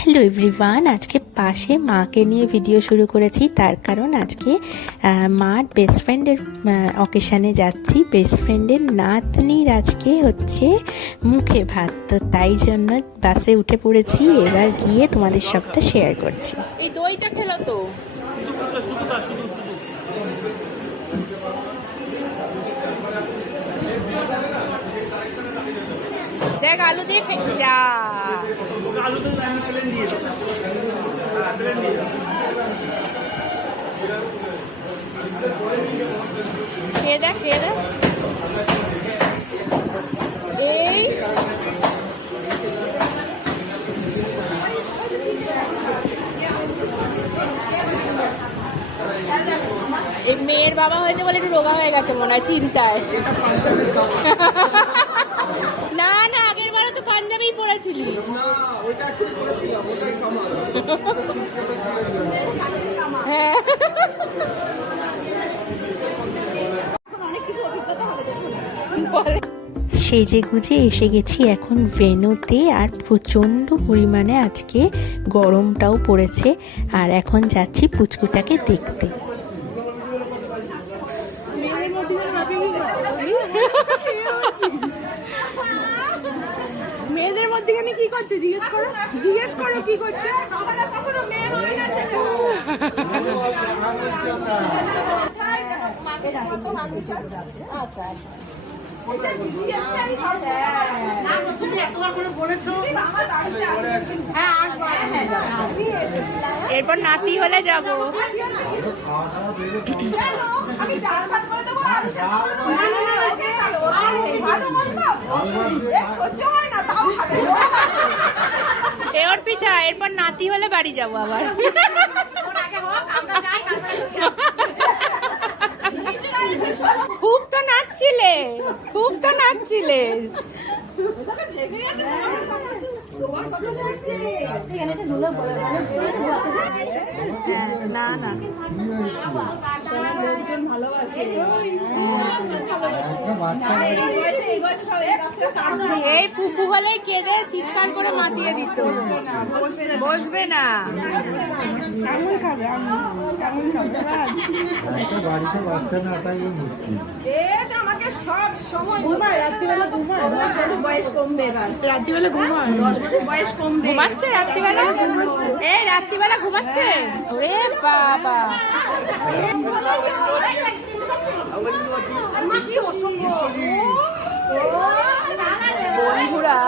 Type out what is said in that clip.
Hello everyone, আজকে পাশে মাকে নিয়ে ভিডিও শুরু করেছি। তার কারণ আজকে মার বেস্ট ফ্রেন্ডের অকেশানে যাচ্ছি। বেস্ট ফ্রেন্ডের নাতনির আজকে হচ্ছে মুখে ভাত, তো তাই জন্য বাসে উঠে পড়েছি। এবার গিয়ে তোমাদের সবটা শেয়ার করছি। এই দইটা খেলো তো দেখ, আলু দিয়ে যা খেয়ে দেখ, খেয়ে দেখ। এই মেয়ের বাবা হয়েছে বলে একটু রোগা হয়ে গেছে মনে হয় চিন্তায়। না না, আগের বারে তো পাঞ্জাবি পরেছিলিস। হ্যাঁ, সেজে গুজে এসে গেছি এখন ভেন্যুতে। আর প্রচণ্ড পরিমাণে আজকে গরমটাও পড়েছে। আর এখন যাচ্ছি পুচকুটাকে দেখতে। মেয়েদের মধ্যখানে কি করছে জিজ্ঞেস করো, জিজ্ঞেস করো কি করছে। এরপর নাতি হলে যাবো। এর পিঠা, এরপর নাতি হলে বাড়ি যাবো আবার। খুব তো নাচছিলে, খুব তো নাচছিলে। না না, এই পুকু হলে কেঁদে চিৎকার করে মাতিয়ে দিত। বসবে না, বাড়িতে বাচ্চা না তাই মুশকিল। আমাকে সব সময় রাত্রিবেলা ঘুমায়, 10 বছর বয়স কমবে। এবার রাত্রিবেলা ঘুমায়, 10 বছর বয়স কমবে। ঘুমাচ্ছে রাত্রিবেলা, এই রাত্রিবেলা ঘুমাচ্ছে। ওরে বাবা, বন্ধুরা